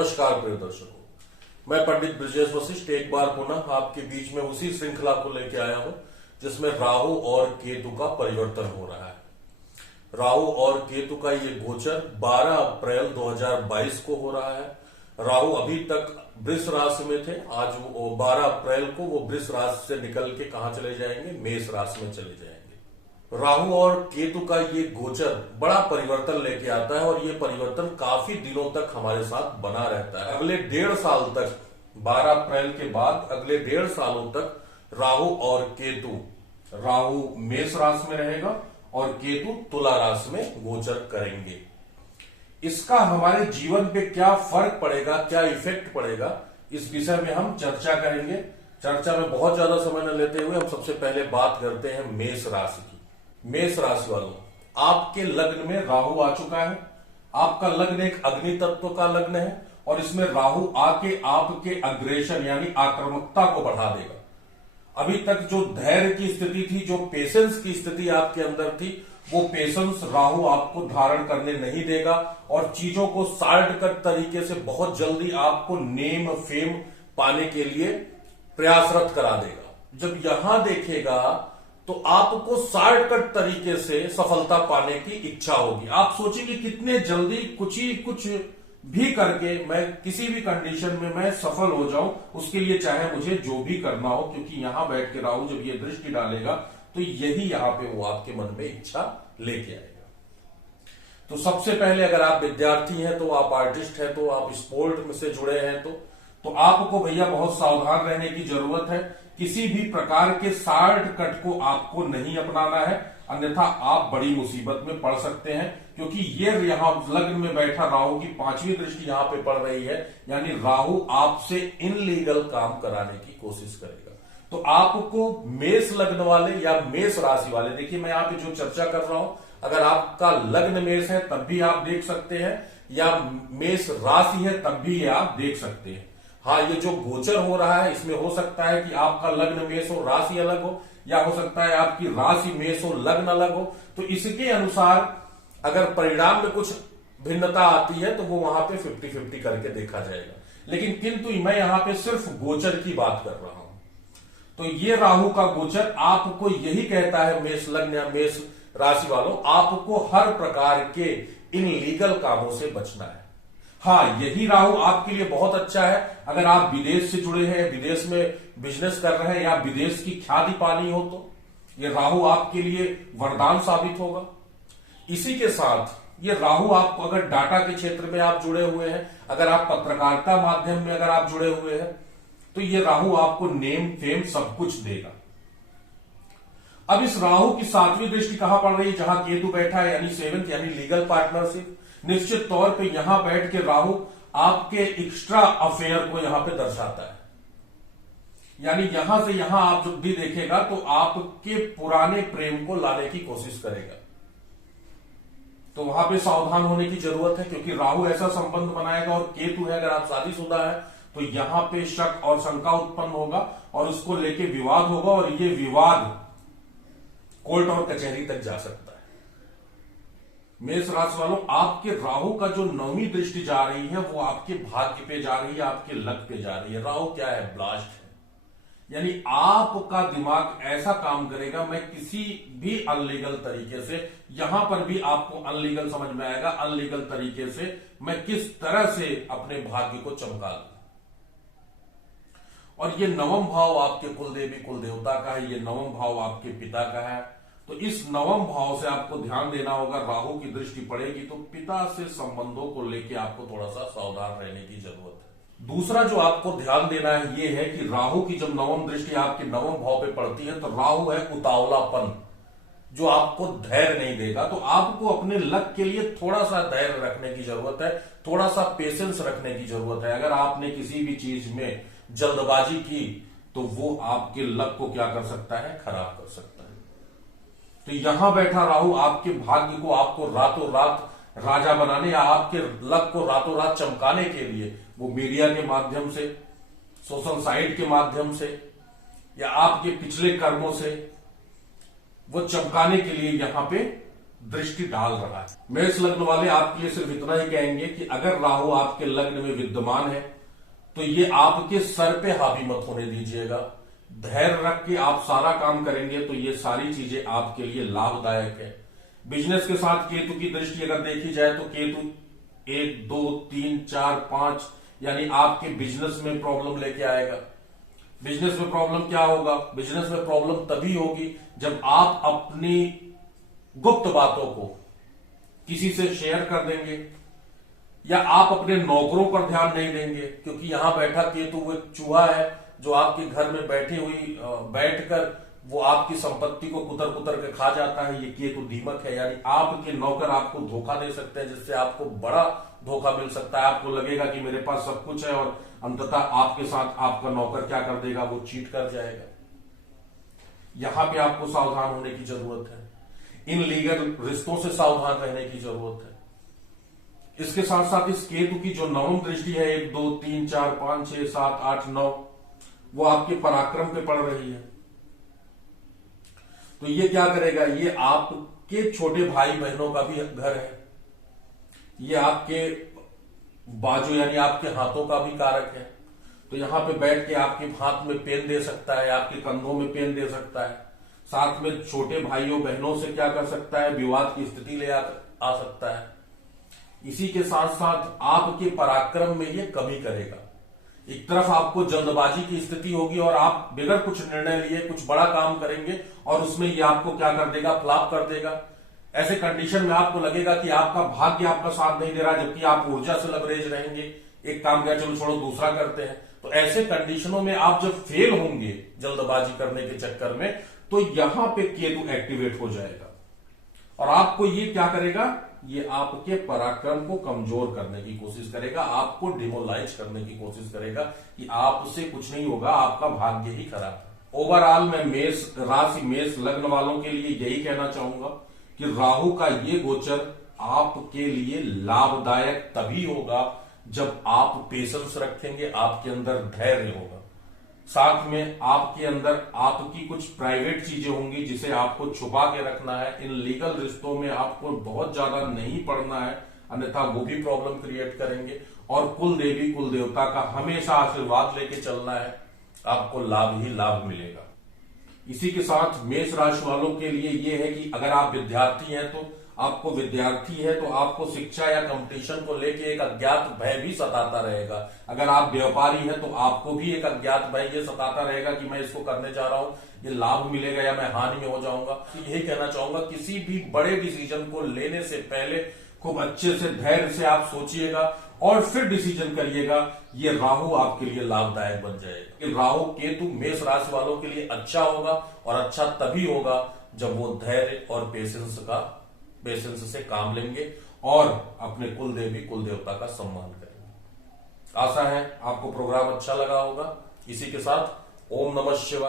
नमस्कार प्रिय दर्शकों, मैं पंडित ब्रजेश वशिष्ठ एक बार पुनः आपके बीच में उसी श्रृंखला को लेकर आया हूं जिसमें राहु और केतु का परिवर्तन हो रहा है। राहु और केतु का ये गोचर 12 अप्रैल 2022 को हो रहा है। राहु अभी तक वृष राशि में थे, आज वो 12 अप्रैल को वो वृष राशि से निकल के कहां चले जाएंगे, मेष राशि में चले जाएंगे। राहु और केतु का ये गोचर बड़ा परिवर्तन लेके आता है और ये परिवर्तन काफी दिनों तक हमारे साथ बना रहता है। अगले 1.5 साल तक, 12 अप्रैल के बाद अगले 1.5 सालों तक राहु और केतु, राहु मेष राशि में रहेगा और केतु तुला राशि में गोचर करेंगे। इसका हमारे जीवन पे क्या फर्क पड़ेगा, क्या इफेक्ट पड़ेगा, इस विषय में हम चर्चा करेंगे। चर्चा में बहुत ज्यादा समय न लेते हुए हम सबसे पहले बात करते हैं मेष राशि की। मेष राशि वालों, आपके लग्न में राहु आ चुका है। आपका लग्न एक अग्नि तत्व का लग्न है और इसमें राहु आके आपके अग्रेशन यानी आक्रामकता को बढ़ा देगा। अभी तक जो धैर्य की स्थिति थी, जो पेशेंस की स्थिति आपके अंदर थी, वो पेशेंस राहु आपको धारण करने नहीं देगा और चीजों को शॉर्टकट तरीके से बहुत जल्दी आपको नेम फेम पाने के लिए प्रयासरत करा देगा। जब यहां देखेगा तो आपको शॉर्टकट तरीके से सफलता पाने की इच्छा होगी। आप सोचेंगे कितने जल्दी कुछ भी करके मैं किसी भी कंडीशन में मैं सफल हो जाऊं, उसके लिए चाहे मुझे जो भी करना हो, क्योंकि यहां बैठ के राहु जब ये दृष्टि डालेगा तो यही यहां पे वो आपके मन में इच्छा लेके आएगा। तो सबसे पहले अगर आप विद्यार्थी हैं, तो आप आर्टिस्ट हैं, तो आप स्पोर्ट में से जुड़े हैं, तो आपको भैया बहुत सावधान रहने की जरूरत है। किसी भी प्रकार के शॉर्टकट को आपको नहीं अपनाना है, अन्यथा आप बड़ी मुसीबत में पड़ सकते हैं। क्योंकि ये यहां लग्न में बैठा राहु की 5वीं दृष्टि यहां पे पड़ रही है, यानी राहु आपसे इनलीगल काम कराने की कोशिश करेगा। तो आपको मेष लग्न वाले या मेष राशि वाले, देखिए मैं यहां पे जो चर्चा कर रहा हूं, अगर आपका लग्न मेष है तब भी आप देख सकते हैं, या मेष राशि है तब भी आप देख सकते हैं। हाँ, ये जो गोचर हो रहा है इसमें हो सकता है कि आपका लग्न मेष हो, राशि अलग हो, या हो सकता है आपकी राशि मेष हो, लग्न अलग हो। तो इसके अनुसार अगर परिणाम में कुछ भिन्नता आती है तो वो वहां पे 50-50 करके देखा जाएगा। लेकिन किंतु मैं यहां पे सिर्फ गोचर की बात कर रहा हूं। तो ये राहु का गोचर आपको यही कहता है, मेष लग्न या मेष राशि वालों, आपको हर प्रकार के इनलीगल कामों से बचना है। हाँ, यही राहु आपके लिए बहुत अच्छा है अगर आप विदेश से जुड़े हैं, विदेश में बिजनेस कर रहे हैं या विदेश की ख्याति पानी हो, तो ये राहु आपके लिए वरदान साबित होगा। इसी के साथ ये राहु आपको अगर डाटा के क्षेत्र में आप जुड़े हुए हैं, अगर आप पत्रकारिता माध्यम में अगर आप जुड़े हुए हैं, तो ये राहु आपको नेम फेम सब कुछ देगा। अब इस राहु की 7वीं दृष्टि कहां पड़ रही है, जहां केतु बैठा है, यानी 7th यानी लीगल पार्टनरशिप। निश्चित तौर पे यहां बैठ के राहु आपके एक्स्ट्रा अफेयर को यहां पे दर्शाता है, यानी यहां से यहां आप जब भी देखेगा तो आपके पुराने प्रेम को लाने की कोशिश करेगा। तो वहां पे सावधान होने की जरूरत है, क्योंकि राहु ऐसा संबंध बनाएगा और केतु है, अगर आप शादीशुदा है तो यहां पे शक और शंका उत्पन्न होगा और उसको लेके विवाद होगा और ये विवाद कोर्ट और कचहरी तक जा सकता है। मेष राशि वालों, आपके राहु का जो 9वीं दृष्टि जा रही है वो आपके भाग्य पे जा रही है, आपके लक पे जा रही है। राहु क्या है, ब्लास्ट है, यानी आपका दिमाग ऐसा काम करेगा, मैं किसी भी अनलीगल तरीके से, यहां पर भी आपको अनलीगल समझ में आएगा, अनलीगल तरीके से मैं किस तरह से अपने भाग्य को चमका लूं। और ये 9वां भाव आपके कुलदेवी कुलदेवता का है, ये 9वां भाव आपके पिता का है। तो इस 9वां भाव से आपको ध्यान देना होगा, राहु की दृष्टि पड़ेगी तो पिता से संबंधों को लेकर आपको थोड़ा सा सावधान रहने की जरूरत है। दूसरा जो आपको ध्यान देना है ये है कि राहु की जब 9वां दृष्टि आपके 9वां भाव पे पड़ती है तो राहु है उतावलापन, जो आपको धैर्य नहीं देगा। तो आपको अपने लक के लिए थोड़ा सा धैर्य रखने की जरूरत है, थोड़ा सा पेशेंस रखने की जरूरत है। अगर आपने किसी भी चीज में जल्दबाजी की तो वो आपके लक को क्या कर सकता है, खराब कर सकता है। तो यहां बैठा राहु आपके भाग्य को, आपको रातों रात राजा बनाने या आपके लक को रातों रात चमकाने के लिए वो मीडिया के माध्यम से, सोशल साइट के माध्यम से या आपके पिछले कर्मों से वो चमकाने के लिए यहां पे दृष्टि डाल रहा है। मेष लग्न वाले आपके लिए सिर्फ इतना ही कहेंगे कि अगर राहु आपके लग्न में विद्यमान है तो ये आपके सर पे हावी मत होने दीजिएगा। धैर्य रख के आप सारा काम करेंगे तो ये सारी चीजें आपके लिए लाभदायक है। बिजनेस के साथ केतु की दृष्टि अगर देखी जाए तो केतु 1, 2, 3, 4, 5 यानी आपके बिजनेस में प्रॉब्लम लेके आएगा। बिजनेस में प्रॉब्लम क्या होगा? बिजनेस में प्रॉब्लम तभी होगी जब आप अपनी गुप्त बातों को किसी से शेयर कर देंगे या आप अपने नौकरों पर ध्यान नहीं देंगे, क्योंकि यहां बैठा केतु वो एक चूहा है जो आपके घर में बैठकर वो आपकी संपत्ति को कुतर कुतर के खा जाता है। ये केतु दीमक है, यानी आपके नौकर आपको धोखा दे सकते हैं, जिससे आपको बड़ा धोखा मिल सकता है। आपको लगेगा कि मेरे पास सब कुछ है और अंततः आपके साथ आपका नौकर क्या कर देगा? वो चीट कर जाएगा। यहां पे आपको सावधान होने की जरूरत है। इन लीगल रिश्तों से सावधान रहने की जरूरत है। इसके साथ साथ इस केतु की जो नवम दृष्टि है 1, 2, 3, 4, 5, 6, 7, 8, 9 वो आपके पराक्रम पे पड़ रही है। तो ये क्या करेगा? ये आपके छोटे भाई बहनों का भी घर है। ये आपके बाजू यानी आपके हाथों का भी कारक है। तो यहां पे बैठ के आपके हाथ में पेन दे सकता है, आपके कंधों में पेन दे सकता है। साथ में छोटे भाइयों बहनों से क्या कर सकता है? विवाद की स्थिति ले आ सकता है। इसी के साथ साथ आपके पराक्रम में ये कमी करेगा। एक तरफ आपको जल्दबाजी की स्थिति होगी और आप बिगड़ कुछ निर्णय लिए कुछ बड़ा काम करेंगे और उसमें ये आपको क्या कर देगा? फ्लॉप कर देगा। ऐसे कंडीशन में आपको लगेगा कि आपका भाग्य आपका साथ नहीं दे रहा, जबकि आप ऊर्जा से लबरेज रहेंगे। एक काम किया, चलो छोड़ो दूसरा करते हैं। तो ऐसे कंडीशनों में आप जब फेल होंगे जल्दबाजी करने के चक्कर में, तो यहां पे केतु एक्टिवेट हो जाएगा और आपको ये क्या करेगा? ये आपके पराक्रम को कमजोर करने की कोशिश करेगा, आपको डिमोलाइज करने की कोशिश करेगा कि आपसे कुछ नहीं होगा, आपका भाग्य ही खराब है। ओवरऑल मैं मेष राशि मेष लग्न वालों के लिए यही कहना चाहूंगा कि राहु का ये गोचर आपके लिए लाभदायक तभी होगा जब आप पेशेंस रखेंगे, आपके अंदर धैर्य होगा। साथ में आपके अंदर आपकी कुछ प्राइवेट चीजें होंगी जिसे आपको छुपा के रखना है। इन लीगल रिश्तों में आपको बहुत ज्यादा नहीं पड़ना है, अन्यथा वो भी प्रॉब्लम क्रिएट करेंगे। और कुल देवी कुल देवता का हमेशा आशीर्वाद लेके चलना है, आपको लाभ ही लाभ मिलेगा। इसी के साथ मेष राशि वालों के लिए यह है कि अगर आप विद्यार्थी हैं तो आपको शिक्षा या कंपटीशन को लेके एक अज्ञात भय भी सताता रहेगा। अगर आप व्यापारी हैं तो आपको भी एक अज्ञात भय ये सताता रहेगा कि मैं इसको करने जा रहा हूं, ये लाभ मिलेगा या मैं हानि में हो जाऊंगा। तो यही कहना चाहूंगा, किसी भी बड़े डिसीजन को लेने से पहले खूब अच्छे से धैर्य से आप सोचिएगा और फिर डिसीजन करिएगा। ये राहु आपके लिए लाभदायक बन जाएगा। ये राहु केतु मेष राशि वालों के लिए अच्छा होगा और अच्छा तभी होगा जब वो धैर्य और पेशेंस से काम लेंगे और अपने कुल देवी कुल देवता का सम्मान करेंगे। आशा है आपको प्रोग्राम अच्छा लगा होगा। इसी के साथ ओम नमः शिवाय।